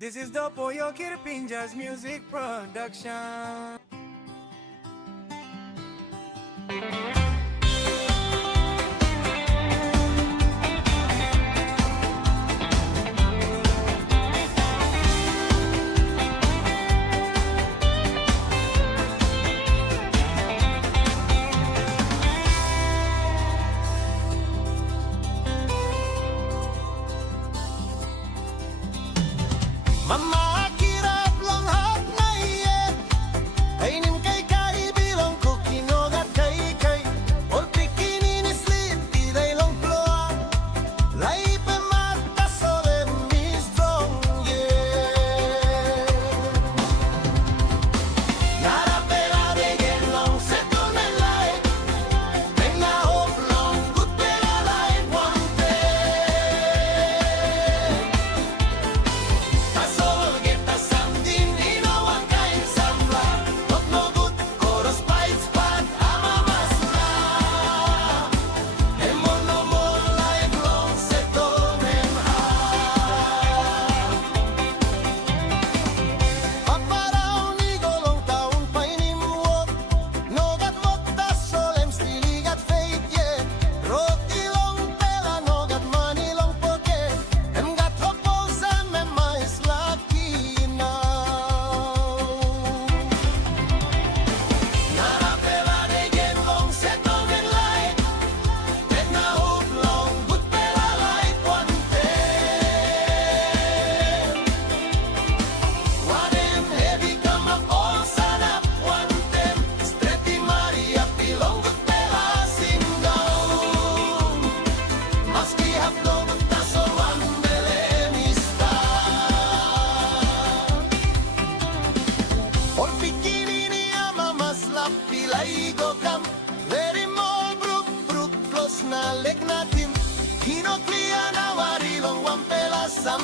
This is the Pollo Kirpinjas music production. Mama kirap lang hat na iyan ay nim kay kay bilang ko kinogat kay kay ol pikinin islit iday long ploa lai pe mata sole mi strong yeah nara pera de gen long se to me lai venga hop long good pera lai one day Kinoklia na warilong wampela sam